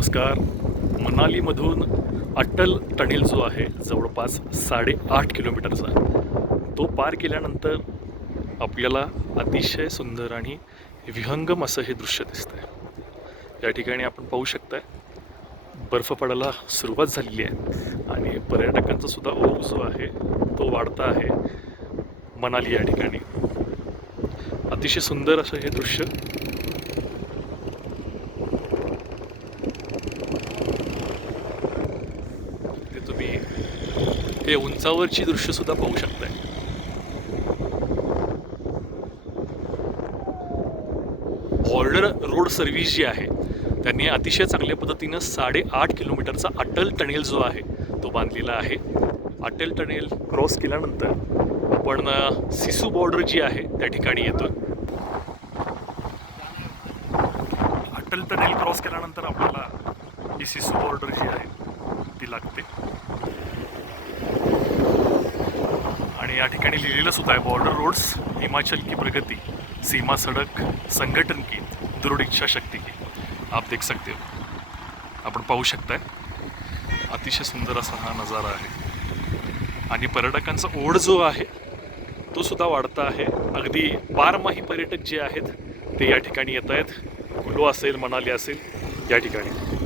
नमस्कार. मनालीमधून अट्टल टनेल जो आहे जवळपास 8.5 किलोमीटरचा, तो पार केल्यानंतर आपल्याला अतिशय सुंदर आणि विहंगम असं हे दृश्य दिसतंय. या ठिकाणी आपण पाहू शकताय बर्फ पडायला सुरुवात झालेली आहे आणि पर्यटकांचा सुद्धा ओघ जो आहे तो वाढता आहे मनाली या ठिकाणी. अतिशय सुंदर असं हे दृश्य तुम्ही हे उंचावरची दृश्य सुद्धा पाहू शकताय. बॉर्डर रोड सर्व्हिस जी आहे त्यांनी अतिशय चांगल्या पद्धतीनं 8.5 किलोमीटरचा अटल टनेल जो आहे तो बांधलेला आहे. अटल टनेल क्रॉस केल्यानंतर आपण सिसू बॉर्डर जी आहे त्या ठिकाणी येतो. अटल टनेल क्रॉस केल्यानंतर आपल्याला ही सिसू बॉर्डर जी आहे ती लागते आणि या ठिकाणी लिहिलेलं सुद्धा आहे, बॉर्डर रोड्स हिमाचल की प्रगति, सीमा सड़क संगठन की दृढ़ इच्छा शक्ति की. आप देख सकते हो, आपण पाहू शकताय अतिशय सुंदर असा हा नजारा आहे आणि पर्यटकांचा ओढ जो आहे तो सुद्धा वाढता आहे. अगदी बारमाही पर्यटक जे आहेत ते या ठिकाणी येत आहेत. कुल्लू असेल, मनाली असेल या ठिकाणी.